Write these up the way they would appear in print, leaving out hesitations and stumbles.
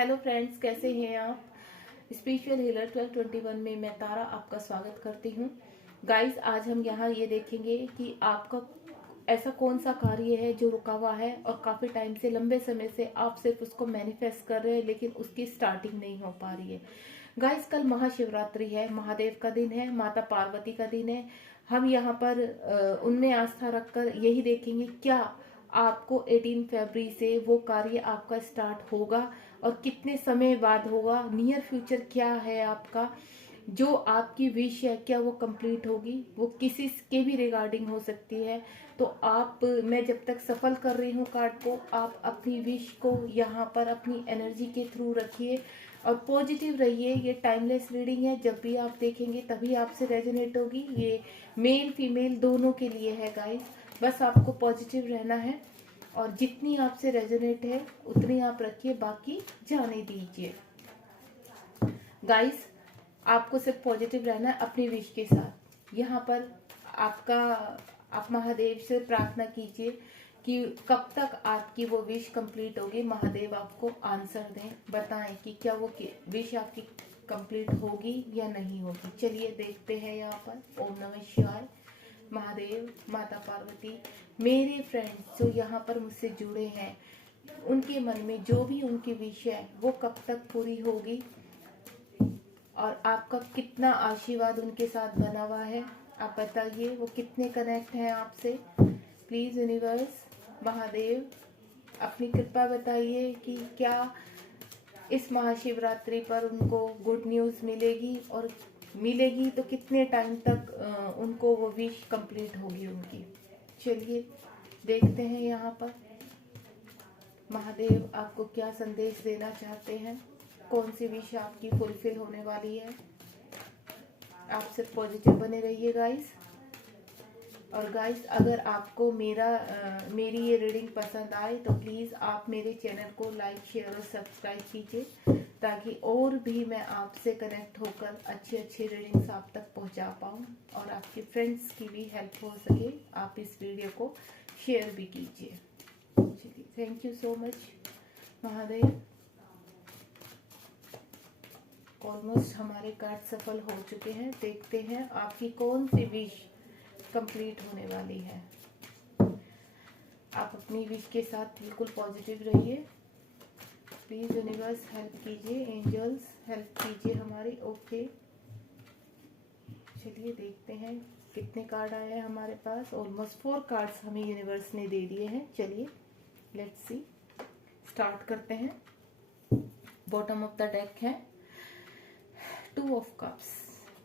Hello friends, कैसे हैं आप। स्पिरिचुअल हीलर 1221 में मैं तारा आपका स्वागत करती हूँ। गाइस, आज हम यहाँ ये देखेंगे कि आपका ऐसा कौन सा कार्य है जो रुका हुआ है और काफ़ी टाइम से, लंबे समय से आप सिर्फ उसको मैनिफेस्ट कर रहे हैं, लेकिन उसकी स्टार्टिंग नहीं हो पा रही है। गाइस, कल महाशिवरात्रि है, महादेव का दिन है, माता पार्वती का दिन है। हम यहाँ पर उनमें आस्था रखकर यही देखेंगे क्या आपको 18 फरवरी से वो कार्य आपका स्टार्ट होगा और कितने समय बाद होगा। नियर फ्यूचर क्या है आपका, जो आपकी विश है क्या वो कंप्लीट होगी। वो किसी के भी रिगार्डिंग हो सकती है। तो आप, मैं जब तक सफल कर रही हूँ कार्ड को, आप अपनी विश को यहाँ पर अपनी एनर्जी के थ्रू रखिए और पॉजिटिव रहिए। ये टाइमलेस रीडिंग है, जब भी आप देखेंगे तभी आपसे रेजोनेट होगी। ये मेल फीमेल दोनों के लिए है गाइस। बस आपको पॉजिटिव रहना है और जितनी आपसे रेजोनेट है उतनी आप रखिए, बाकी जाने दीजिए। गाइस, आपको सिर्फ पॉजिटिव रहना है अपनी विश के साथ। यहाँ पर आप महादेव से प्रार्थना कीजिए कि कब तक आपकी वो विश कंप्लीट होगी। महादेव आपको आंसर दें, बताएं कि क्या वो विश आपकी कंप्लीट होगी या नहीं होगी। चलिए देखते हैं यहाँ पर। ओम नमः शिवाय। महादेव, माता पार्वती, मेरे फ्रेंड्स जो यहाँ पर मुझसे जुड़े हैं, उनके मन में जो भी उनकी विश है वो कब तक पूरी होगी और आपका कितना आशीर्वाद उनके साथ बना हुआ है, आप बताइए। वो कितने कनेक्ट हैं आपसे। प्लीज यूनिवर्स, महादेव, अपनी कृपा बताइए कि क्या इस महाशिवरात्रि पर उनको गुड न्यूज़ मिलेगी और मिलेगी तो कितने टाइम तक उनको वो विश कंप्लीट होगी उनकी। चलिए देखते हैं यहाँ पर महादेव आपको क्या संदेश देना चाहते हैं, कौन सी विश आपकी फुलफिल होने वाली है। आप सिर्फ पॉजिटिव बने रहिए गाइस। और गाइस, अगर आपको मेरी ये रीडिंग पसंद आए तो प्लीज़ आप मेरे चैनल को लाइक, शेयर और सब्सक्राइब कीजिए, ताकि और भी मैं आपसे कनेक्ट होकर अच्छी अच्छी रीडिंग्स आप तक पहुंचा पाऊँ और आपके फ्रेंड्स की भी हेल्प हो सके। आप इस वीडियो को शेयर भी कीजिए। चलिए, thank you so much Mahadev. Almost हमारे कार्ड सफल हो चुके हैं। देखते हैं आपकी कौन सी विश कंप्लीट होने वाली है। आप अपनी विश के साथ बिल्कुल पॉजिटिव रहिए। प्लीज यूनिवर्स हेल्प कीजिए, एंजल्स हेल्प कीजिए हमारी। ओके, चलिए देखते हैं कितने कार्ड आए हैं हमारे पास। ऑलमोस्ट 4 कार्ड्स हमें यूनिवर्स ने दे दिए हैं। चलिए लेट्स सी, स्टार्ट करते हैं। बॉटम ऑफ द डेक है 2 ऑफ कप्स,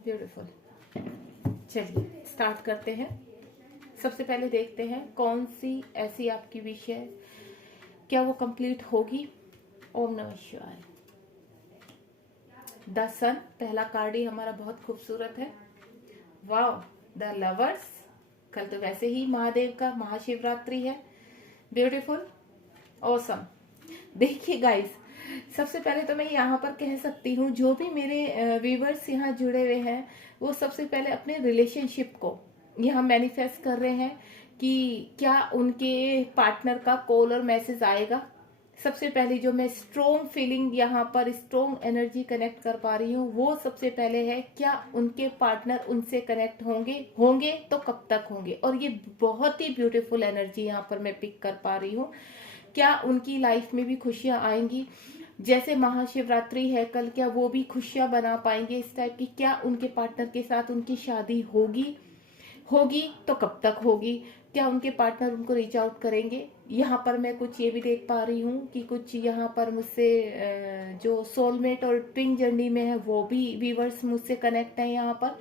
ब्यूटीफुल। चलिए स्टार्ट करते हैं। सबसे पहले देखते हैं कौन सी ऐसी आपकी विश है, क्या वो कंप्लीट होगी। ओम नमः शिवाय। द सन, पहला कार्ड ही हमारा बहुत खूबसूरत है। वाव, द लवर्स। कल तो वैसे ही महादेव का महाशिवरात्रि है। Beautiful, awesome. देखिए गाइस, सबसे पहले तो मैं यहाँ पर कह सकती हूँ, जो भी मेरे व्यूवर्स यहाँ जुड़े हुए हैं वो सबसे पहले अपने रिलेशनशिप को यहाँ मैनिफेस्ट कर रहे हैं कि क्या उनके पार्टनर का कॉल और मैसेज आएगा। सबसे पहले जो मैं स्ट्रोंग फीलिंग यहाँ पर, स्ट्रोंग एनर्जी कनेक्ट कर पा रही हूँ, वो सबसे पहले है क्या उनके पार्टनर उनसे कनेक्ट होंगे तो कब तक होंगे। और ये बहुत ही ब्यूटीफुल एनर्जी यहाँ पर मैं पिक कर पा रही हूँ। क्या उनकी लाइफ में भी खुशियां आएंगी, जैसे महाशिवरात्रि है कल, क्या वो भी खुशियां बना पाएंगे इस टाइप की। क्या उनके पार्टनर के साथ उनकी शादी होगी तो कब तक होगी। क्या उनके पार्टनर उनको रीच आउट करेंगे। यहाँ पर मैं कुछ ये भी देख पा रही हूँ कि कुछ यहाँ पर मुझसे जो सोलमेट और ट्विन जर्नी में है वो भी व्यूअर्स मुझसे कनेक्ट है। यहाँ पर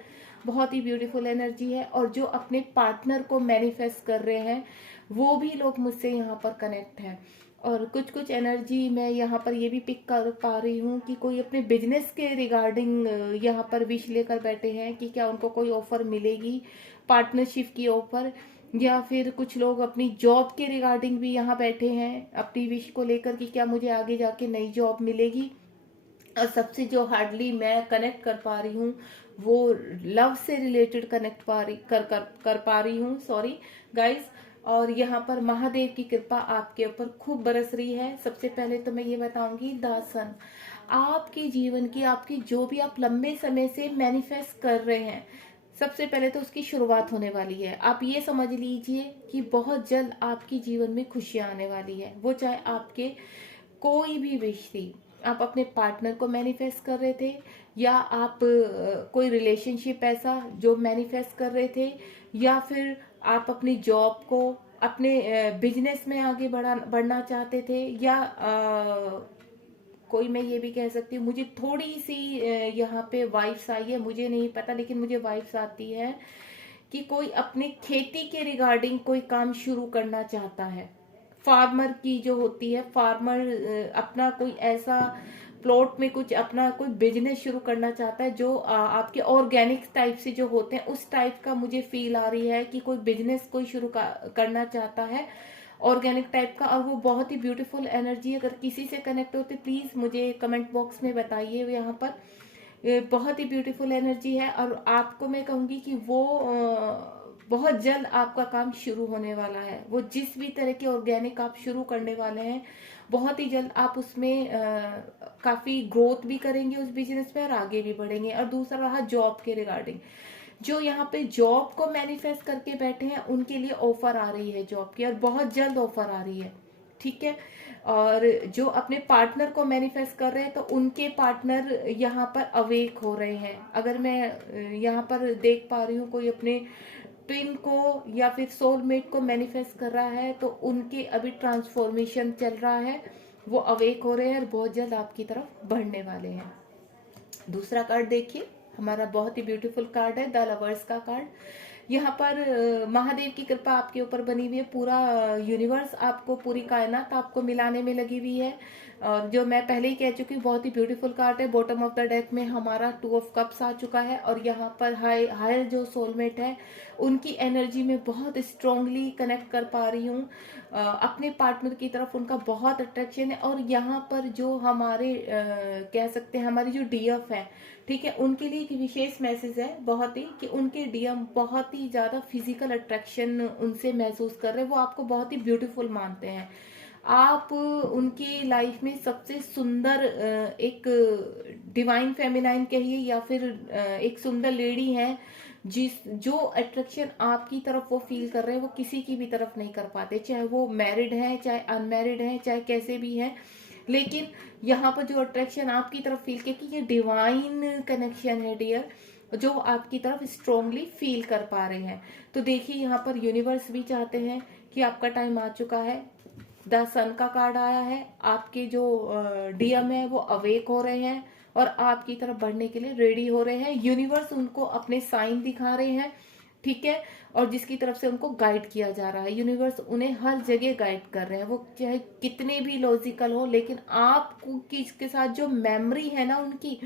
बहुत ही ब्यूटीफुल एनर्जी है। और जो अपने पार्टनर को मैनिफेस्ट कर रहे हैं वो भी लोग मुझसे यहाँ पर कनेक्ट हैं। और कुछ एनर्जी मैं यहाँ पर ये भी पिक कर पा रही हूँ कि कोई अपने बिजनेस के रिगार्डिंग यहाँ पर विश लेकर बैठे हैं कि क्या उनको कोई ऑफर मिलेगी, पार्टनरशिप की ऑफर, या फिर कुछ लोग अपनी जॉब के रिगार्डिंग भी यहाँ बैठे हैं अपनी विश को लेकर कि क्या मुझे आगे जाके नई जॉब मिलेगी। और सबसे जो हार्डली मैं कनेक्ट कर पा रही हूँ वो लव से रिलेटेड कनेक्ट कर पा रही हूँ। सॉरी गाइस, और यहाँ पर महादेव की कृपा आपके ऊपर खूब बरस रही है। सबसे पहले तो मैं ये बताऊंगी द सन, आपके जीवन की, आपकी जो भी आप लंबे समय से मैनिफेस्ट कर रहे हैं, सबसे पहले तो उसकी शुरुआत होने वाली है। आप ये समझ लीजिए कि बहुत जल्द आपकी जीवन में खुशियां आने वाली है। वो चाहे आपके कोई भी विश थी, आप अपने पार्टनर को मैनिफेस्ट कर रहे थे, या आप कोई रिलेशनशिप ऐसा जो मैनिफेस्ट कर रहे थे, या फिर आप अपनी जॉब को, अपने बिजनेस में आगे बढ़ना चाहते थे, या कोई, मैं ये भी कह सकती हूँ, मुझे थोड़ी सी यहाँ पे वाइब्स आई है, मुझे नहीं पता लेकिन मुझे वाइब्स आती है कि कोई अपने खेती के रिगार्डिंग कोई काम शुरू करना चाहता है। फार्मर की जो होती है, फार्मर अपना कोई ऐसा प्लॉट में कुछ अपना कोई बिजनेस शुरू करना चाहता है जो आपके ऑर्गेनिक टाइप से जो होते हैं उस टाइप का मुझे फील आ रही है कि कोई बिजनेस कोई शुरू करना चाहता है ऑर्गेनिक टाइप का। और वो बहुत ही ब्यूटीफुल एनर्जी, अगर किसी से कनेक्ट होते प्लीज मुझे कमेंट बॉक्स में बताइए। यहाँ पर बहुत ही ब्यूटीफुल एनर्जी है, और आपको मैं कहूंगी कि वो बहुत जल्द आपका काम शुरू होने वाला है। वो जिस भी तरह के ऑर्गेनिक आप शुरू करने वाले हैं, बहुत ही जल्द आप उसमें काफी ग्रोथ भी करेंगे उस बिजनेस में, और आगे भी बढ़ेंगे। और दूसरा रहा जॉब के रिगार्डिंग, जो यहाँ पे जॉब को मैनिफेस्ट करके बैठे हैं उनके लिए ऑफर आ रही है जॉब की, और बहुत जल्द ऑफर आ रही है, ठीक है। और जो अपने पार्टनर को मैनिफेस्ट कर रहे हैं तो उनके पार्टनर यहाँ पर अवेक हो रहे हैं। अगर मैं यहाँ पर देख पा रही हूँ कोई अपने ट्विन को या फिर सोलमेट को मैनिफेस्ट कर रहा है तो उनके अभी ट्रांसफॉर्मेशन चल रहा है, वो अवेक हो रहे हैं और बहुत जल्द आपकी तरफ बढ़ने वाले हैं। दूसरा कार्ड देखिए, हमारा बहुत ही ब्यूटीफुल कार्ड है द लवर्स का कार्ड। यहाँ पर महादेव की कृपा आपके ऊपर बनी हुई है, पूरा यूनिवर्स आपको, पूरी कायनात आपको मिलाने में लगी हुई है। और जो मैं पहले ही कह चुकी हूँ, बहुत ही ब्यूटीफुल कार्ड है। बॉटम ऑफ द डेक में हमारा 2 ऑफ कप्स आ चुका है, और यहाँ पर हायर जो सोलमेट है उनकी एनर्जी में बहुत स्ट्रांगली कनेक्ट कर पा रही हूँ। अपने पार्टनर की तरफ उनका बहुत अट्रैक्शन है। और यहाँ पर जो हमारे कह सकते हैं हमारी जो डीएफ है, ठीक है, उनके लिए एक विशेष मैसेज है बहुत ही, कि उनके डीएम बहुत ही ज्यादा फिजिकल अट्रैक्शन उनसे महसूस कर रहे हैं। वो आपको बहुत ही ब्यूटीफुल मानते हैं। आप उनकी लाइफ में सबसे सुंदर एक डिवाइन फेमिनाइन कहिए, या फिर एक सुंदर लेडी है, जो अट्रैक्शन आपकी तरफ वो फील कर रहे हैं वो किसी की भी तरफ नहीं कर पाते, चाहे वो मैरिड है, चाहे अनमैरिड है, चाहे कैसे भी है। लेकिन यहाँ पर जो अट्रैक्शन आपकी तरफ फील किया कि ये डिवाइन कनेक्शन है डियर, जो आपकी तरफ स्ट्रांगली फील कर पा रहे हैं। तो देखिए, यहाँ पर यूनिवर्स भी चाहते हैं कि आपका टाइम आ चुका है। द सन का कार्ड आया है, आपके जो डीएम है वो अवेक हो रहे हैं और आपकी तरफ बढ़ने के लिए रेडी हो रहे हैं। यूनिवर्स उनको अपने साइन दिखा रहे हैं, ठीक है, और जिसकी तरफ से उनको गाइड किया जा रहा है। यूनिवर्स उन्हें हर जगह गाइड कर रहे हैं, वो चाहे कितने भी लॉजिकल हो, लेकिन आपको किसके साथ जो मेमोरी है ना उनकी,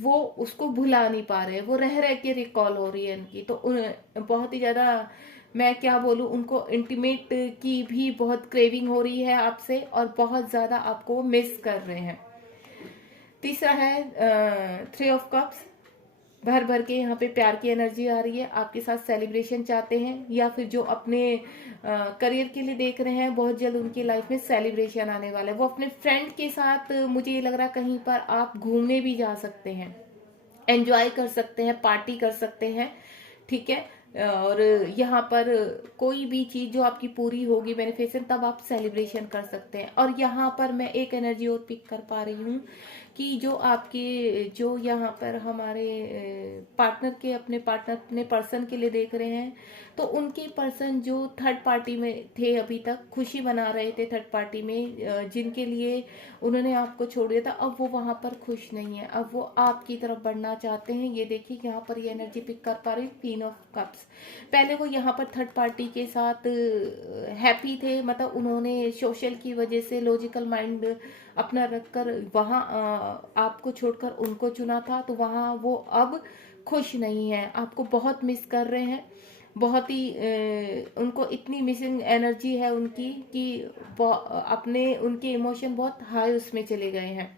वो उसको भुला नहीं पा रहे हैं, वो रह रह के रिकॉल हो रही है उनकी। तो बहुत ही ज्यादा, मैं क्या बोलूं, उनको इंटीमेट की भी बहुत क्रेविंग हो रही है आपसे, और बहुत ज्यादा आपको मिस कर रहे हैं। तीसरा है 3 ऑफ कप्स, भर भर के यहाँ पे प्यार की एनर्जी आ रही है। आपके साथ सेलिब्रेशन चाहते हैं, या फिर जो अपने करियर के लिए देख रहे हैं, बहुत जल्द उनकी लाइफ में सेलिब्रेशन आने वाला है। वो अपने फ्रेंड के साथ, मुझे ये लग रहा है कहीं पर आप घूमने भी जा सकते हैं, एंजॉय कर सकते हैं, पार्टी कर सकते हैं, ठीक है। और यहाँ पर कोई भी चीज जो आपकी पूरी होगी बेनिफिशियल, तब आप सेलिब्रेशन कर सकते हैं। और यहाँ पर मैं एक एनर्जी और पिक कर पा रही हूँ कि जो आपके, जो यहाँ पर हमारे पार्टनर के, अपने पार्टनर, अपने पर्सन के लिए देख रहे हैं, तो उनके पर्सन जो थर्ड पार्टी में थे, अभी तक खुशी मना रहे थे थर्ड पार्टी में, जिनके लिए उन्होंने आपको छोड़ दिया था, अब वो वहां पर खुश नहीं है, अब वो आपकी तरफ बढ़ना चाहते हैं। ये देखिए, यहाँ पर ये एनर्जी पिक कर पा रही, 3 ऑफ कप्स। पहले वो यहाँ पर थर्ड पार्टी के साथ हैप्पी थे, मतलब उन्होंने सोशल की वजह से लॉजिकल माइंड अपना रखकर वहां आपको छोड़कर उनको चुना था, तो वहां वो अब खुश नहीं है, आपको बहुत मिस कर रहे हैं। बहुत ही उनको इतनी मिसिंग एनर्जी है उनकी कि अपने, उनके इमोशन बहुत हाई उसमें चले गए हैं।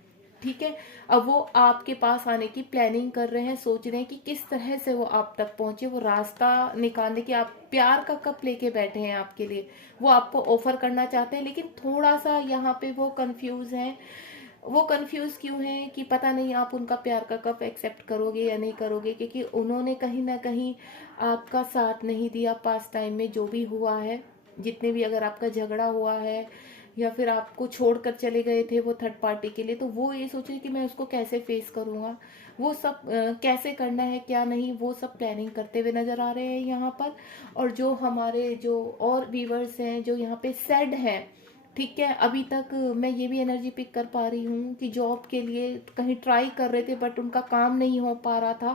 ठीक है। अब वो आपके पास आने की प्लानिंग कर रहे हैं, सोच रहे हैं कि किस तरह से वो आप तक पहुंचे, वो रास्ता निकालने की, आप प्यार का कप लेके बैठे हैं आपके लिए, वो आपको ऑफर करना चाहते हैं। लेकिन थोड़ा सा यहाँ पे वो कंफ्यूज हैं। वो कंफ्यूज क्यों हैं कि पता नहीं आप उनका प्यार का कप एक्सेप्ट करोगे या नहीं करोगे, क्योंकि उन्होंने कहीं ना कहीं आपका साथ नहीं दिया पास टाइम में, जो भी हुआ है, जितने भी अगर आपका झगड़ा हुआ है या फिर आपको छोड़कर चले गए थे वो थर्ड पार्टी के लिए, तो वो ये सोच रहे कि मैं उसको कैसे फेस करूंगा, वो सब कैसे करना है क्या नहीं, वो सब प्लानिंग करते हुए नजर आ रहे हैं यहाँ पर। और जो हमारे जो और व्यूवर्स हैं जो यहाँ पे सैड हैं, ठीक है, अभी तक मैं ये भी एनर्जी पिक कर पा रही हूँ कि जॉब के लिए कहीं ट्राई कर रहे थे बट उनका काम नहीं हो पा रहा था,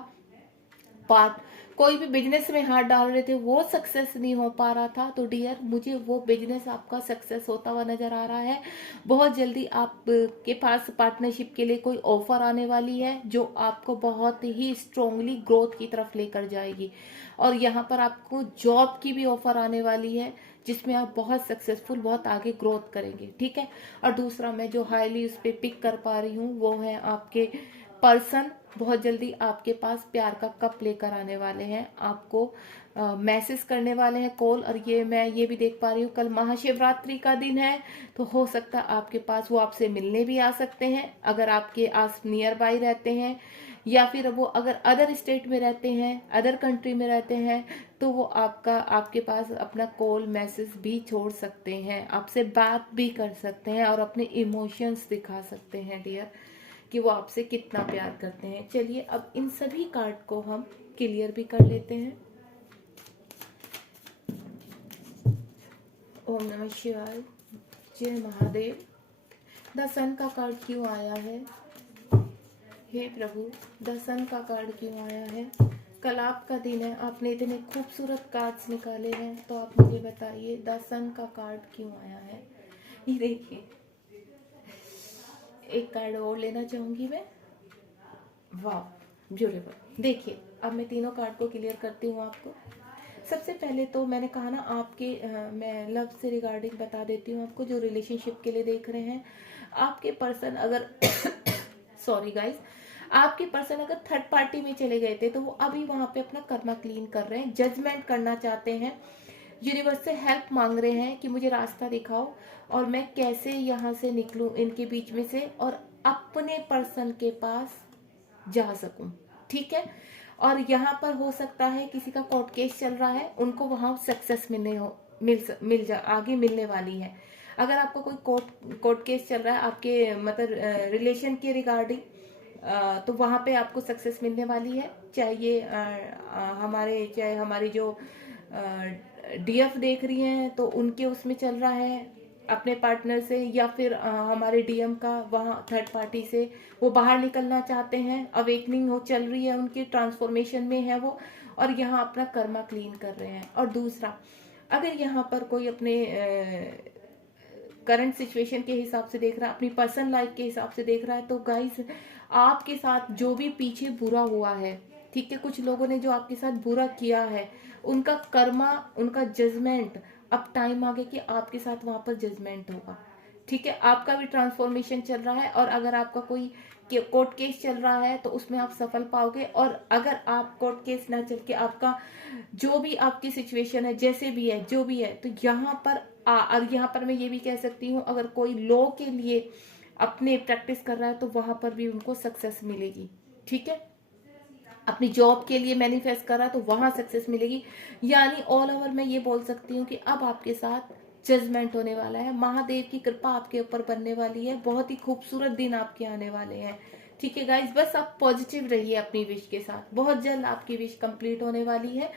पार्ट कोई भी बिजनेस में हाथ डाल रहे थे वो सक्सेस नहीं हो पा रहा था, तो डियर मुझे वो बिजनेस आपका सक्सेस होता हुआ नजर आ रहा है। बहुत जल्दी आपके पास पार्टनरशिप के लिए कोई ऑफर आने वाली है जो आपको बहुत ही स्ट्रांगली ग्रोथ की तरफ लेकर जाएगी। और यहाँ पर आपको जॉब की भी ऑफर आने वाली है जिसमें आप बहुत सक्सेसफुल, बहुत आगे ग्रोथ करेंगे, ठीक है। और दूसरा मैं जो हाईली उस पर पिक कर पा रही हूँ वो है आपके पर्सन बहुत जल्दी आपके पास प्यार का कप लेकर आने वाले हैं, आपको मैसेज करने वाले हैं, कॉल। और ये मैं ये भी देख पा रही हूँ कल महाशिवरात्रि का दिन है, तो हो सकता है आपके पास वो आपसे मिलने भी आ सकते हैं अगर आपके आस नियर बाई रहते हैं, या फिर वो अगर अदर स्टेट में रहते हैं, अदर कंट्री में रहते हैं, तो वो आपके पास अपना कॉल मैसेज भी छोड़ सकते हैं, आपसे बात भी कर सकते हैं और अपने इमोशंस दिखा सकते हैं डियर कि वो आपसे कितना प्यार करते हैं। चलिए अब इन सभी कार्ड को हम क्लियर भी कर लेते हैं। ओम नमः शिवाय, जय महादेव। द सन का कार्ड क्यों आया है? हे प्रभु, द सन का कार्ड क्यों आया है? कल आपका दिन है, आपने इतने खूबसूरत कार्ड्स निकाले हैं, तो आप मुझे बताइए द सन का कार्ड क्यों आया है? ये देखिए, एक कार्ड और लेना चाहूंगी मैं। वाह, ब्यूटीफुल। देखिए अब मैं तीनों कार्ड को क्लियर करती हूँ आपको। सबसे पहले तो मैंने कहा ना आपके मैं लव से रिगार्डिंग बता देती हूँ आपको, जो रिलेशनशिप के लिए देख रहे हैं। आपके पर्सन अगर सॉरी गाइस, आपके पर्सन अगर थर्ड पार्टी में चले गए थे तो वो अभी वहां पे अपना कर्मा क्लीन कर रहे हैं, जजमेंट करना चाहते हैं, यूनिवर्स से हेल्प मांग रहे हैं कि मुझे रास्ता दिखाओ और मैं कैसे यहाँ से निकलूं इनके बीच में से और अपने पर्सन के पास जा सकूं, ठीक है। और यहाँ पर हो सकता है किसी का कोर्ट केस चल रहा है, उनको वहां सक्सेस मिल जा आगे मिलने वाली है। अगर आपको कोई कोर्ट केस चल रहा है आपके मतलब रिलेशन के रिगार्डिंग, तो वहां पे आपको सक्सेस मिलने वाली है। चाहे हमारी जो डीएफ देख रही हैं तो उनके उसमें चल रहा है अपने पार्टनर से, या फिर हमारे डीएम का वहाँ थर्ड पार्टी से वो बाहर निकलना चाहते हैं, अवेकनिंग हो चल रही है उनकी, ट्रांसफॉर्मेशन में है वो, और यहाँ अपना कर्मा क्लीन कर रहे हैं। और दूसरा, अगर यहाँ पर कोई अपने करंट सिचुएशन के हिसाब से देख रहा है, अपनी पर्सनल लाइफ के हिसाब से देख रहा है, तो गाइस आपके साथ जो भी पीछे बुरा हुआ है, ठीक है, कुछ लोगों ने जो आपके साथ बुरा किया है, उनका कर्मा, उनका जजमेंट, अब टाइम आ गया कि आपके साथ वहां पर जजमेंट होगा, ठीक है। आपका भी ट्रांसफॉर्मेशन चल रहा है, और अगर आपका कोई कोर्ट केस चल रहा है तो उसमें आप सफल पाओगे। और अगर आप कोर्ट केस ना चल के आपका जो भी आपकी सिचुएशन है, जैसे भी है, जो भी है, तो यहाँ पर और यहाँ पर मैं ये भी कह सकती हूँ अगर कोई लॉ के लिए अपने प्रैक्टिस कर रहा है तो वहां पर भी उनको सक्सेस मिलेगी, ठीक है। अपनी जॉब के लिए मैनिफेस्ट कर रहा है तो वहां सक्सेस मिलेगी। यानी ऑल ओवर मैं ये बोल सकती हूँ कि अब आपके साथ जजमेंट होने वाला है, महादेव की कृपा आपके ऊपर बनने वाली है, बहुत ही खूबसूरत दिन आपके आने वाले हैं, ठीक है गाइज। बस आप पॉजिटिव रहिए अपनी विश के साथ, बहुत जल्द आपकी विश कंप्लीट होने वाली है।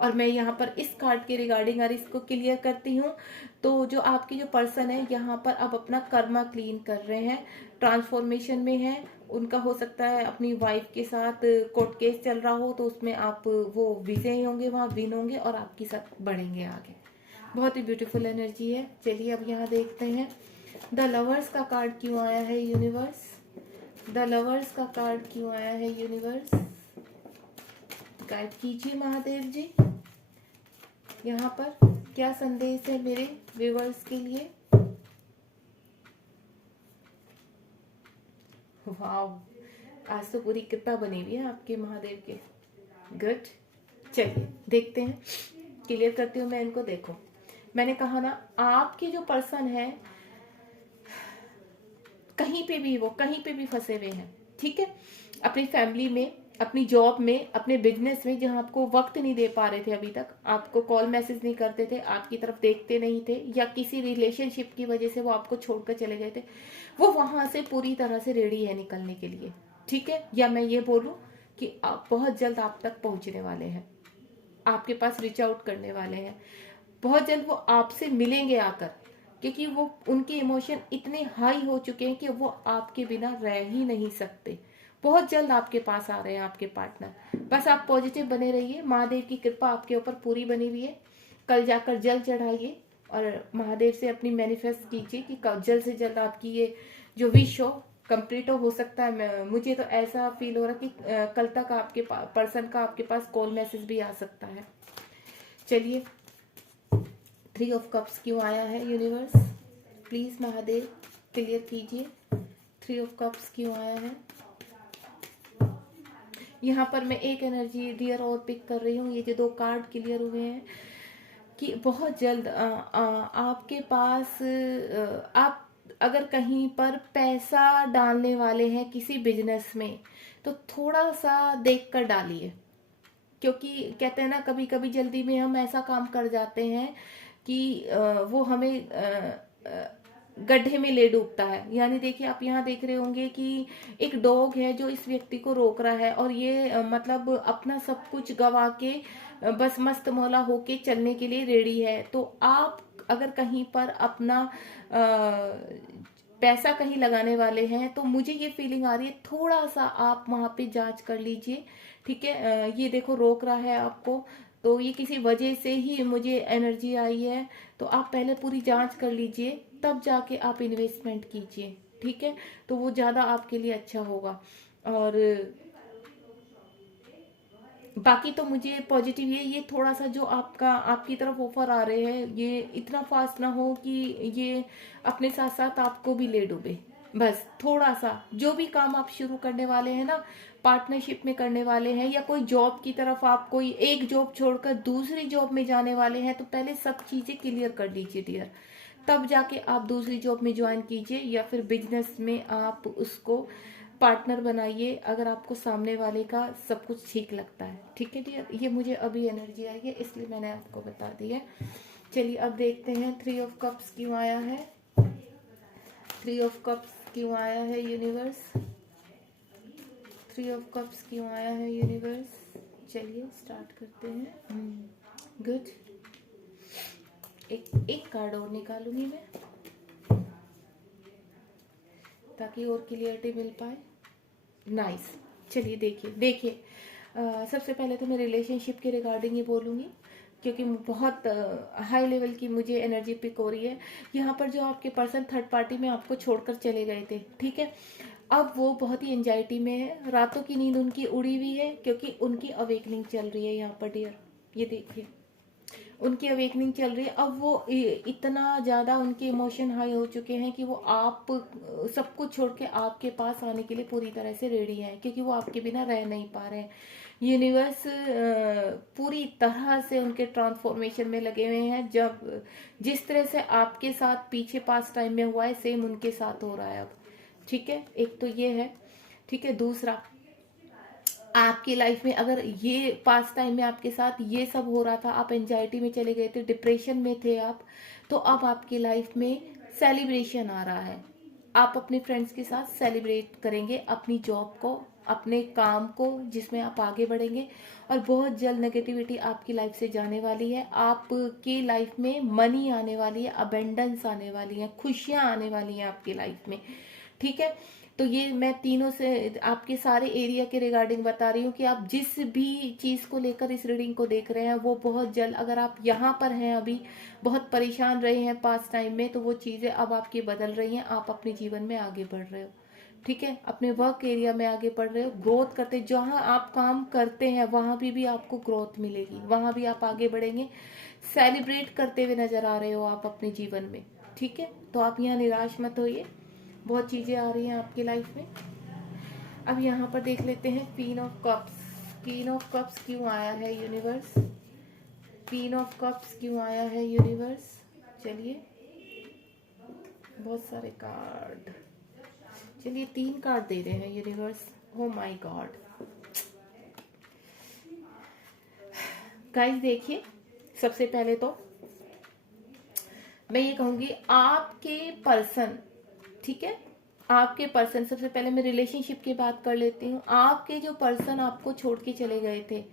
और मैं यहाँ पर इस कार्ड के रिगार्डिंग अगर इसको क्लियर करती हूँ, तो जो आपकी जो पर्सन है यहाँ पर अब अपना कर्मा क्लीन कर रहे हैं, ट्रांसफॉर्मेशन में है। उनका हो सकता है अपनी वाइफ के साथ कोर्ट केस चल रहा हो, तो उसमें आप वो विजयी होंगे, वहां विन होंगे और आपके साथ बढ़ेंगे आगे। बहुत ही ब्यूटीफुल एनर्जी है। चलिए अब यहाँ देखते हैं द लवर्स का कार्ड क्यों आया है यूनिवर्स। द लवर्स का कार्ड क्यों आया है यूनिवर्स, गाइड कीजिए महादेव जी। यहाँ पर क्या संदेश है मेरे व्यूअर्स के लिए। वाह, आज तो पूरी कृपा बनी हुई है आपके महादेव के। गुड। चलिए देखते हैं, क्लियर करती हूँ मैं इनको। देखो, मैंने कहा ना, आपके जो पर्सन है कहीं पे भी, वो कहीं पे भी फंसे हुए हैं, ठीक है, अपनी फैमिली में, अपनी जॉब में, अपने बिजनेस में, जहां आपको वक्त नहीं दे पा रहे थे अभी तक, आपको कॉल मैसेज नहीं करते थे, आपकी तरफ देखते नहीं थे, या किसी रिलेशनशिप की वजह से वो आपको छोड़कर चले गए थे, वो वहां से पूरी तरह से रेडी है निकलने के लिए, ठीक है। या मैं ये बोलूं कि आप बहुत जल्द आप तक पहुंचने वाले हैं, आपके पास रीच आउट करने वाले हैं, बहुत जल्द वो आपसे मिलेंगे आकर, क्योंकि वो उनके इमोशन इतने हाई हो चुके हैं कि वो आपके बिना रह ही नहीं सकते। बहुत जल्द आपके पास आ रहे हैं आपके पार्टनर। बस आप पॉजिटिव बने रहिए, महादेव की कृपा आपके ऊपर पूरी बनी हुई है। कल जाकर जल चढ़ाइए और महादेव से अपनी मैनिफेस्ट कीजिए कि जल्द से जल्द आपकी ये जो विश हो कंप्लीट हो सकता है। मुझे तो ऐसा फील हो रहा कि कल तक आपके पर्सन का आपके पास कॉल मैसेज भी आ सकता है। चलिए, 3 ऑफ कप्स क्यों आया है यूनिवर्स, प्लीज महादेव क्लियर कीजिए। 3 ऑफ कप्स क्यों आया है। यहाँ पर मैं एक एनर्जी डियर और पिक कर रही हूँ। ये जो 2 कार्ड क्लियर हुए हैं कि बहुत जल्द आपके पास आप अगर कहीं पर पैसा डालने वाले हैं किसी बिजनेस में, तो थोड़ा सा देख कर डालिए, क्योंकि कहते हैं ना, कभी कभी जल्दी में हम ऐसा काम कर जाते हैं कि वो हमें गड्ढे में ले डूबता है। यानी देखिए, आप यहाँ देख रहे होंगे कि एक डॉग है जो इस व्यक्ति को रोक रहा है, और ये मतलब अपना सब कुछ गवा के बस मस्त मौला होके चलने के लिए रेडी है। तो आप अगर कहीं पर अपना पैसा कहीं लगाने वाले हैं, तो मुझे ये फीलिंग आ रही है थोड़ा सा आप वहां पे जांच कर लीजिए, ठीक है। ये देखो रोक रहा है आपको, तो ये किसी वजह से ही मुझे एनर्जी आई है। तो आप पहले पूरी जांच कर लीजिए, तब जाके आप इन्वेस्टमेंट कीजिए, ठीक है। तो वो ज्यादा आपके लिए अच्छा होगा। और बाकी तो मुझे पॉजिटिव ये थोड़ा सा जो आपका आपकी तरफ ऑफर आ रहे हैं, ये इतना फास्ट ना हो कि ये अपने साथ साथ आपको भी ले डूबे। बस थोड़ा सा, जो भी काम आप शुरू करने वाले हैं ना, पार्टनरशिप में करने वाले हैं, या कोई जॉब की तरफ आप कोई एक जॉब छोड़कर दूसरी जॉब में जाने वाले हैं, तो पहले सब चीजें क्लियर कर लीजिए डियर, तब जाके आप दूसरी जॉब में ज्वाइन कीजिए, या फिर बिजनेस में आप उसको पार्टनर बनाइए, अगर आपको सामने वाले का सब कुछ ठीक लगता है, ठीक है डियर। ये मुझे अभी एनर्जी आई है, इसलिए मैंने आपको बता दी है। चलिए अब देखते हैं 3 ऑफ कप्स क्यों आया है। 3 ऑफ कप्स क्यों आया है यूनिवर्स। 3 ऑफ कप्स क्यों आया है यूनिवर्स। चलिए स्टार्ट करते हैं। गुड। एक कार्ड और निकालूंगी मैं, ताकि और क्लियरिटी मिल पाए। नाइस। चलिए देखिए सबसे पहले तो मैं रिलेशनशिप के रिगार्डिंग ही बोलूँगी, क्योंकि बहुत हाई लेवल की मुझे एनर्जी पिक हो रही है। यहाँ पर जो आपके पर्सन थर्ड पार्टी में आपको छोड़कर चले गए थे, ठीक है, अब वो बहुत ही एंजाइटी में है, रातों की नींद उनकी उड़ी हुई है, क्योंकि उनकी अवेकनिंग चल रही है यहाँ पर डियर। ये देखिए, उनकी अवेकनिंग चल रही है। अब वो इतना ज़्यादा उनके इमोशन हाई हो चुके हैं कि वो आप सब कुछ छोड़ के आपके पास आने के लिए पूरी तरह से रेडी हैं, क्योंकि वो आपके बिना रह नहीं पा रहे हैं। यूनिवर्स पूरी तरह से उनके ट्रांसफॉर्मेशन में लगे हुए हैं। जब जिस तरह से आपके साथ पीछे पास टाइम में हुआ है, सेम उनके साथ हो रहा है अब, ठीक है। एक तो ये है, ठीक है। दूसरा, आपकी लाइफ में अगर ये पास टाइम में आपके साथ ये सब हो रहा था, आप एंजाइटी में चले गए थे, डिप्रेशन में थे आप, तो अब आपकी लाइफ में सेलिब्रेशन आ रहा है। आप अपने फ्रेंड्स के साथ सेलिब्रेट करेंगे अपनी जॉब को, अपने काम को, जिसमें आप आगे बढ़ेंगे, और बहुत जल्द नेगेटिविटी आपकी लाइफ से जाने वाली है। आपकी लाइफ में मनी आने वाली है, अबेंडेंस आने वाली है, खुशियां आने वाली हैं आपकी लाइफ में, ठीक है। तो ये मैं तीनों से आपके सारे एरिया के रिगार्डिंग बता रही हूँ कि आप जिस भी चीज को लेकर इस रीडिंग को देख रहे हैं, वो बहुत जल्द, अगर आप यहाँ पर हैं अभी बहुत परेशान रहे हैं पास टाइम में, तो वो चीजें अब आपकी बदल रही हैं। आप अपने जीवन में आगे बढ़ रहे हो, ठीक है। अपने वर्क एरिया में आगे बढ़ रहे हो, ग्रोथ करते, जहाँ आप काम करते हैं वहां भी आपको ग्रोथ मिलेगी, वहां भी आप आगे बढ़ेंगे। सेलिब्रेट करते हुए नजर आ रहे हो आप अपने जीवन में, ठीक है। तो आप यहाँ निराश मत होइए, बहुत चीजें आ रही हैं आपकी लाइफ में। अब यहाँ पर देख लेते हैं queen of cups. Queen of cups क्यों आया है यूनिवर्स? क्वीन ऑफ कप्स क्यों आया है यूनिवर्स? चलिए, बहुत सारे कार्ड, चलिए 3 कार्ड दे रहे हैं universe. Oh my God guys, देखिए सबसे पहले तो मैं ये कहूंगी आपके पर्सन, ठीक है, आपके पर्सन, सबसे पहले मैं रिलेशनशिप की बात कर लेती हूँ। आपके जो पर्सन आपको छोड़ के चले गए थे,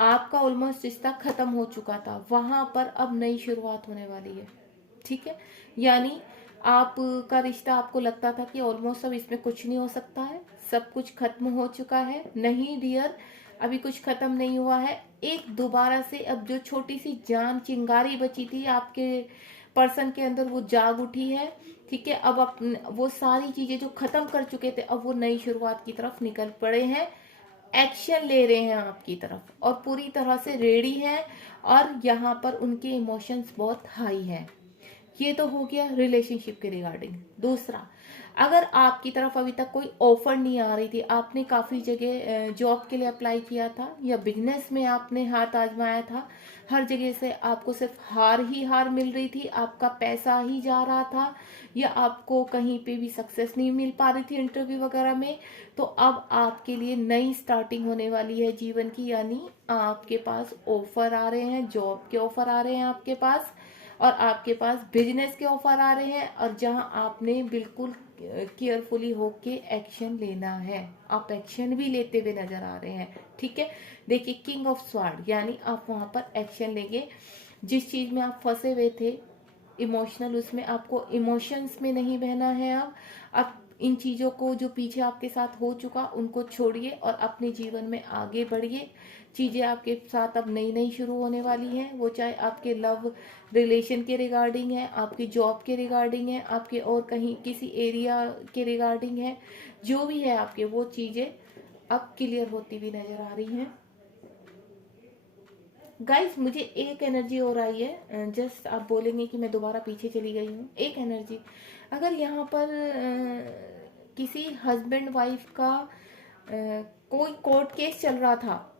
आपका ऑलमोस्ट रिश्ता खत्म हो चुका था, वहां पर अब नई शुरुआत होने वाली है, ठीक है। यानी आपका रिश्ता, आपको लगता था कि ऑलमोस्ट अब इसमें कुछ नहीं हो सकता है, सब कुछ खत्म हो चुका है। नहीं डियर, अभी कुछ खत्म नहीं हुआ है। एक दोबारा से अब जो छोटी सी जान चिंगारी बची थी आपके पर्सन के अंदर, वो जाग उठी है, ठीक है। अब वो सारी चीजें जो खत्म कर चुके थे, अब वो नई शुरुआत की तरफ निकल पड़े हैं, एक्शन ले रहे हैं आपकी तरफ और पूरी तरह से रेडी हैं। और यहाँ पर उनके इमोशंस बहुत हाई है। ये तो हो गया रिलेशनशिप के रिगार्डिंग। दूसरा, अगर आपकी तरफ अभी तक कोई ऑफर नहीं आ रही थी, आपने काफी जगह जॉब के लिए अप्लाई किया था या बिजनेस में आपने हाथ आजमाया था, हर जगह से आपको सिर्फ हार ही हार मिल रही थी, आपका पैसा ही जा रहा था, या आपको कहीं पे भी सक्सेस नहीं मिल पा रही थी इंटरव्यू वगैरह में, तो अब आपके लिए नई स्टार्टिंग होने वाली है जीवन की। यानी आपके पास ऑफर आ रहे हैं, जॉब के ऑफर आ रहे हैं आपके पास, और आपके पास बिजनेस के ऑफर आ रहे हैं, और जहां आपने बिल्कुल केयरफुली होके एक्शन लेना है। आप एक्शन भी लेते हुए नजर आ रहे हैं, ठीक है। देखिए, किंग ऑफ स्वार्ड, यानी आप वहां पर एक्शन लेंगे। जिस चीज में आप फंसे हुए थे इमोशनल, उसमें आपको इमोशंस में नहीं बहना है। अब इन चीजों को जो पीछे आपके साथ हो चुका, उनको छोड़िए और अपने जीवन में आगे बढ़िए। चीजें आपके साथ अब नई नई शुरू होने वाली हैं, वो चाहे आपके लव रिलेशन के रिगार्डिंग है, आपकी जॉब के रिगार्डिंग है, आपके और कहीं किसी एरिया के रिगार्डिंग है, जो भी है आपके, वो चीजें अब क्लियर होती हुई नजर आ रही हैं। गाइस, मुझे एक एनर्जी और आई है, जस्ट आप बोलेंगे कि मैं दोबारा पीछे चली गई हूँ। एक एनर्जी, अगर यहाँ पर किसी हस्बैंड वाइफ का कोई कोर्ट केस चल रहा था,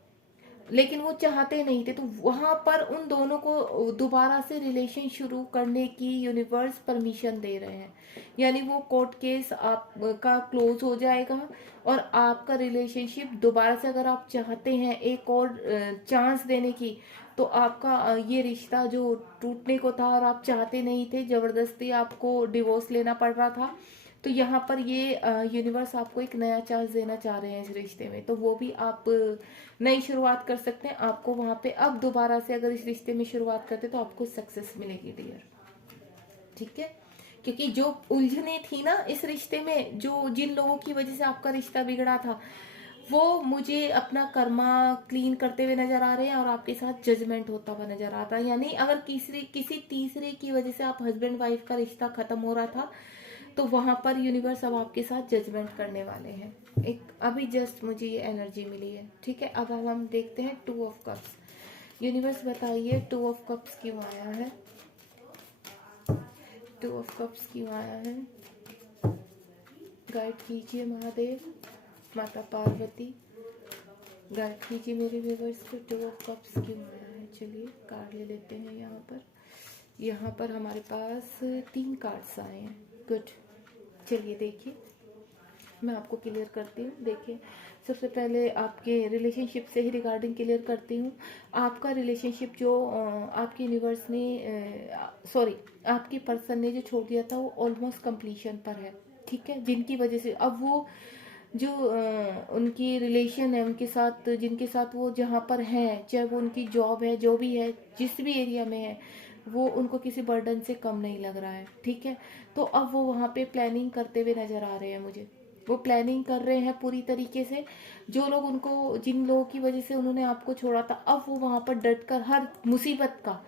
लेकिन वो चाहते नहीं थे, तो वहां पर उन दोनों को दोबारा से रिलेशन शुरू करने की यूनिवर्स परमिशन दे रहे हैं। यानी वो कोर्ट केस आपका क्लोज हो जाएगा और आपका रिलेशनशिप दोबारा से, अगर आप चाहते हैं एक और चांस देने की, तो आपका ये रिश्ता जो टूटने को था और आप चाहते नहीं थे, जबरदस्ती आपको डिवोर्स लेना पड़ रहा था, तो यहाँ पर ये यूनिवर्स आपको एक नया चांस देना चाह रहे हैं इस रिश्ते में। तो वो भी आप नई शुरुआत कर सकते हैं। आपको वहां पे अब दोबारा से अगर इस रिश्ते में शुरुआत करते तो आपको सक्सेस मिलेगी डियर, ठीक है। क्योंकि जो उलझने थी ना इस रिश्ते में, जो जिन लोगों की वजह से आपका रिश्ता बिगड़ा था, वो मुझे अपना कर्मा क्लीन करते हुए नजर आ रहे हैं और आपके साथ जजमेंट होता हुआ नजर आता है। यानी अगर किसी तीसरे की वजह से आप हस्बैंड वाइफ का रिश्ता खत्म हो रहा था, तो वहां पर यूनिवर्स अब आपके साथ जजमेंट करने वाले हैं। एक अभी जस्ट मुझे ये एनर्जी मिली है, ठीक है। अब हम देखते हैं 2 ऑफ कप्स। यूनिवर्स बताइए 2 ऑफ कप्स क्यों आया है? 2 ऑफ कप्स क्यों आया है? गाइड कीजिए महादेव, माता पार्वती, गाइड कीजिए मेरे व्यूवर्स को। 2 ऑफ कप्स क्यों आया है? चलिए कार्ड ले लेते हैं। यहाँ पर हमारे पास 3 कार्ड्स आए हैं। गुड, चलिए देखिए, मैं आपको क्लियर करती हूँ। देखिए, सबसे पहले आपके रिलेशनशिप से ही रिगार्डिंग क्लियर करती हूँ। आपका रिलेशनशिप जो आपके यूनिवर्स ने सॉरी आपके पर्सन ने जो छोड़ दिया था, वो ऑलमोस्ट कंप्लीशन पर है, ठीक है। जिनकी वजह से अब वो जो उनकी रिलेशन है उनके साथ, जिनके साथ वो जहाँ पर है, चाहे वो उनकी जॉब है, जो भी है, जिस भी एरिया में है, वो उनको किसी बर्डन से कम नहीं लग रहा है, ठीक है। तो अब वो वहाँ पे प्लानिंग करते हुए नजर आ रहे हैं मुझे। वो प्लानिंग कर रहे हैं पूरी तरीके से। जो लोग उनको, जिन लोगों की वजह से उन्होंने आपको छोड़ा था, अब वो वहां पर डट कर हर मुसीबत का,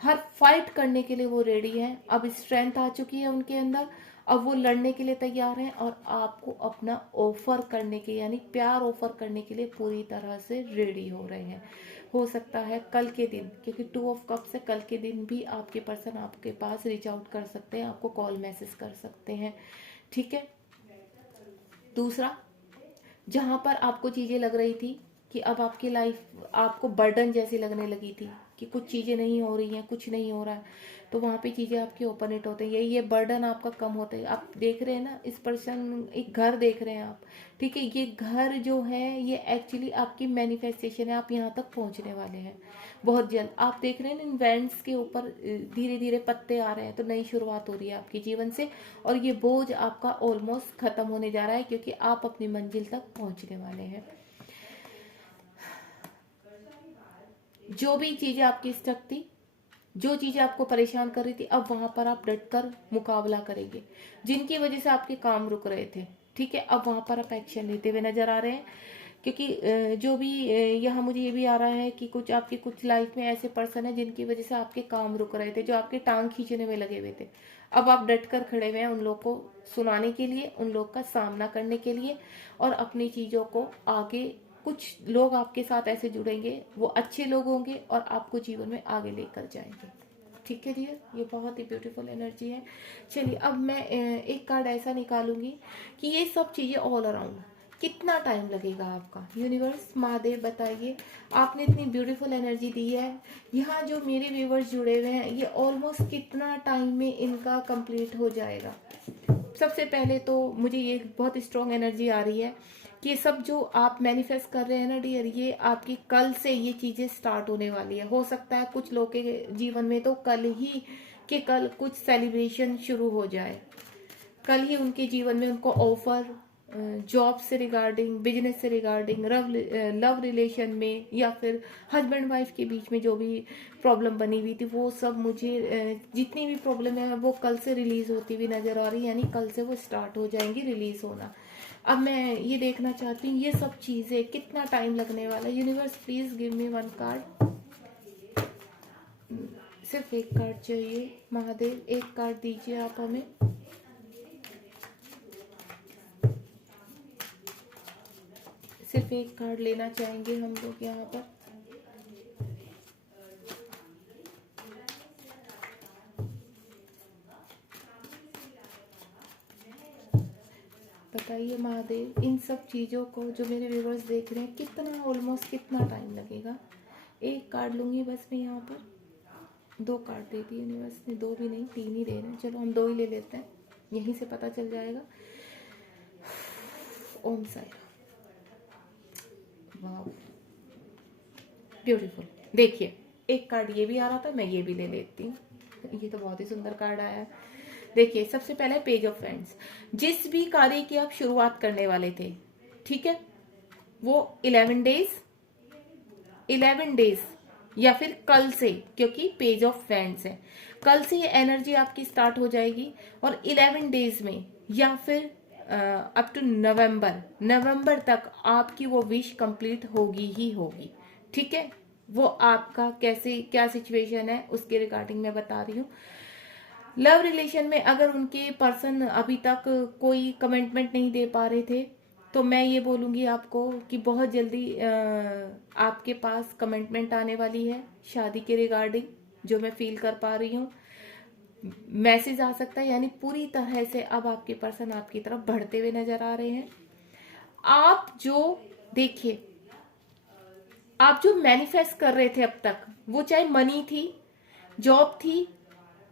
हर फाइट करने के लिए वो रेडी है। अब स्ट्रेंथ आ चुकी है उनके अंदर, अब वो लड़ने के लिए तैयार हैं और आपको अपना ऑफर करने के, यानी प्यार ऑफर करने के लिए पूरी तरह से रेडी हो रहे हैं। हो सकता है कल के दिन, क्योंकि 2 ऑफ कप्स है, कल के दिन भी आपके पर्सन आपके पास रीच आउट कर सकते हैं, आपको कॉल मैसेज कर सकते हैं, ठीक है। दूसरा, जहां पर आपको चीजें लग रही थी कि अब आपकी लाइफ आपको बर्डन जैसी लगने लगी थी कि कुछ चीजें नहीं हो रही हैं, कुछ नहीं हो रहा है, तो वहां पे चीजें आपकी ओपन इट होते हैं, ये बर्डन आपका कम होता है। आप देख रहे हैं ना, इस पर्सन एक घर देख रहे हैं आप, ठीक है, ये घर जो है ये एक्चुअली आपकी मैनिफेस्टेशन है, आप यहाँ तक पहुंचने वाले हैं बहुत जल्द। आप देख रहे हैं इन इवेंट्स के ऊपर धीरे धीरे पत्ते आ रहे हैं, तो नई शुरुआत हो रही है आपके जीवन से, और ये बोझ आपका ऑलमोस्ट खत्म होने जा रहा है क्योंकि आप अपनी मंजिल तक पहुंचने वाले हैं। जो भी चीजें आपकी स्टक थी, जो चीजें आपको परेशान कर रही थी, अब वहां पर आप डटकर मुकाबला करेंगे। जिनकी वजह से आपके काम रुक रहे थे, ठीक है, अब वहां पर आप एक्शन लेते हुए नजर आ रहे हैं। क्योंकि जो भी यहाँ मुझे ये भी आ रहा है कि कुछ आपकी कुछ लाइफ में ऐसे पर्सन है जिनकी वजह से आपके काम रुक रहे थे, जो आपके टांग खींचने में लगे हुए थे। अब आप डटकर खड़े हुए हैं उन लोग को सुनाने के लिए, उन लोग का सामना करने के लिए, और अपनी चीजों को आगे, कुछ लोग आपके साथ ऐसे जुड़ेंगे, वो अच्छे लोग होंगे और आपको जीवन में आगे लेकर जाएंगे। ठीक है डियर, ये बहुत ही ब्यूटीफुल एनर्जी है। चलिए अब मैं एक कार्ड ऐसा निकालूंगी कि ये सब चीजें ऑल अराउंड कितना टाइम लगेगा आपका। यूनिवर्स, महादेव बताइए, आपने इतनी ब्यूटीफुल एनर्जी दी है, यहाँ जो मेरे व्यूवर्स जुड़े हुए हैं ये ऑलमोस्ट कितना टाइम में इनका कंप्लीट हो जाएगा। सबसे पहले तो मुझे ये बहुत स्ट्रॉन्ग एनर्जी आ रही है कि ये सब जो आप मैनिफेस्ट कर रहे हैं ना डियर, ये आपकी कल से ये चीजें स्टार्ट होने वाली है। हो सकता है कुछ लोग के जीवन में तो कल कुछ सेलिब्रेशन शुरू हो जाए, कल ही उनके जीवन में उनको ऑफर, जॉब से रिगार्डिंग, बिजनेस से रिगार्डिंग, लव रिलेशन में, या फिर हस्बैंड वाइफ के बीच में जो भी प्रॉब्लम बनी हुई थी, वो सब मुझे जितनी भी प्रॉब्लम है वो कल से रिलीज होती हुई नजर आ रही है, यानी कल से वो स्टार्ट हो जाएंगी रिलीज होना। अब मैं ये देखना चाहती हूँ ये सब चीजें कितना टाइम लगने वाला है। Universe please give me one card, सिर्फ एक कार्ड चाहिए। महादेव एक कार्ड दीजिए आप हमें। सिर्फ एक कार्ड लेना चाहेंगे हम लोग यहाँ पर। बताइए महादेव, इन सब चीज़ों को जो मेरे व्यूवर्स देख रहे हैं कितना ऑलमोस्ट कितना टाइम लगेगा। एक कार्ड लूंगी बस मैं यहाँ पर। दो कार्ड दे दिए यूनिवर्स ने, दो भी नहीं 3 ही दे रहे हैं, चलो हम 2 ही ले लेते हैं, यहीं से पता चल जाएगा। ओम साई, वाह ब्यूटीफुल। देखिए एक कार्ड ये भी आ रहा था, मैं ये भी ले लेती हूँ, ये तो बहुत ही सुंदर कार्ड आया है। देखिए सबसे पहले पेज ऑफ फ्रेंड्स, जिस भी कार्य की आप शुरुआत करने वाले थे, ठीक है, वो 11 डेज या फिर कल से, क्योंकि पेज ऑफ फ्रेंड्स है, कल से ये एनर्जी आपकी स्टार्ट हो जाएगी, और 11 डेज में या फिर अप टू नवंबर तक आपकी वो विश कंप्लीट होगी ही होगी। ठीक है, वो आपका कैसे क्या सिचुएशन है उसके रिगार्डिंग मैं बता रही हूँ। लव रिलेशन में अगर उनके पर्सन अभी तक कोई कमिटमेंट नहीं दे पा रहे थे, तो मैं ये बोलूंगी आपको कि बहुत जल्दी आपके पास कमिटमेंट आने वाली है शादी के रिगार्डिंग, जो मैं फील कर पा रही हूँ। मैसेज आ सकता है, यानी पूरी तरह से अब आपके पर्सन आपकी तरफ बढ़ते हुए नजर आ रहे हैं। आप जो देखिए, आप जो मैनिफेस्ट कर रहे थे अब तक, वो चाहे मनी थी, जॉब थी,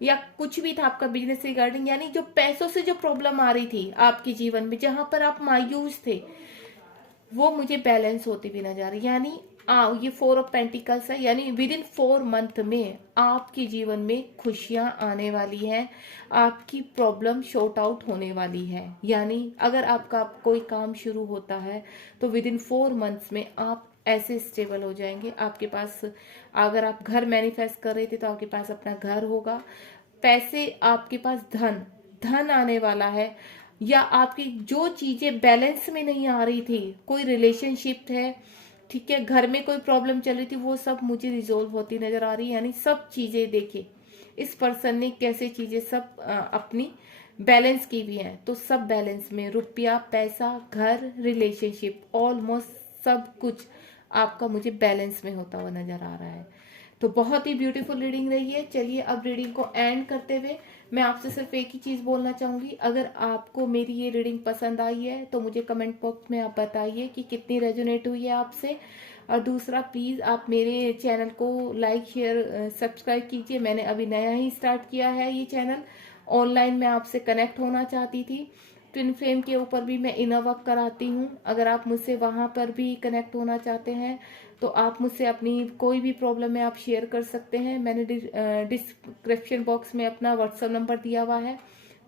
या कुछ भी था आपका बिजनेस रिगार्डिंग, यानी जो पैसों से जो प्रॉब्लम आ रही थी आपके जीवन में, जहां पर आप मायूस थे, वो मुझे बैलेंस होती हुई नजर आ रही। यानी ये 4 ऑफ पेंटिकल्स है, यानी विद इन 4 मंथ में आपके जीवन में खुशियां आने वाली हैं, आपकी प्रॉब्लम शॉर्ट आउट होने वाली है। यानी अगर आपका कोई काम शुरू होता है तो विद इन 4 मंथ्स में आप ऐसे स्टेबल हो जाएंगे। आपके पास, अगर आप घर मैनिफेस्ट कर रहे थे तो आपके पास अपना घर होगा, पैसे आपके पास, धन आने वाला है, या आपकी जो चीजें बैलेंस में नहीं आ रही थी, कोई रिलेशनशिप है, ठीक है, घर में कोई प्रॉब्लम चल रही थी, वो सब मुझे रिजोल्व होती नजर आ रही है। यानी सब चीजें देखिए इस पर्सन ने कैसे चीजें सब अपनी बैलेंस की भी हैं, तो सब बैलेंस में, रुपया, पैसा, घर, रिलेशनशिप, ऑलमोस्ट सब कुछ आपका मुझे बैलेंस में होता हुआ नजर आ रहा है। तो बहुत ही ब्यूटीफुल रीडिंग रही है। चलिए अब रीडिंग को एंड करते हुए मैं आपसे सिर्फ एक ही चीज बोलना चाहूंगी, अगर आपको मेरी ये रीडिंग पसंद आई है तो मुझे कमेंट बॉक्स में आप बताइए कि कितनी रेजोनेट हुई है आपसे। और दूसरा, प्लीज आप मेरे चैनल को लाइक शेयर सब्सक्राइब कीजिए। मैंने अभी नया ही स्टार्ट किया है ये चैनल। ऑनलाइन मैं आपसे कनेक्ट होना चाहती थी। ट्विन फ्लेम के ऊपर भी मैं इनर वर्क कराती हूँ, अगर आप मुझसे वहां पर भी कनेक्ट होना चाहते हैं तो आप मुझसे अपनी कोई भी प्रॉब्लम है आप शेयर कर सकते हैं। मैंने डिस्क्रिप्शन बॉक्स में अपना व्हाट्सएप नंबर दिया हुआ है,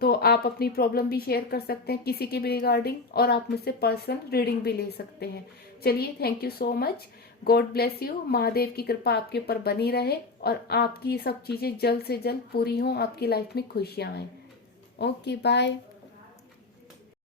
तो आप अपनी प्रॉब्लम भी शेयर कर सकते हैं किसी के भी रिगार्डिंग, और आप मुझसे पर्सनल रीडिंग भी ले सकते हैं। चलिए, thank you so much. God bless you. Mahadev की कृपा आपके ऊपर बनी रहे और आपकी ये सब चीजें जल्द से जल्द पूरी हों, आपकी लाइफ में खुशियां आए। Okay, bye.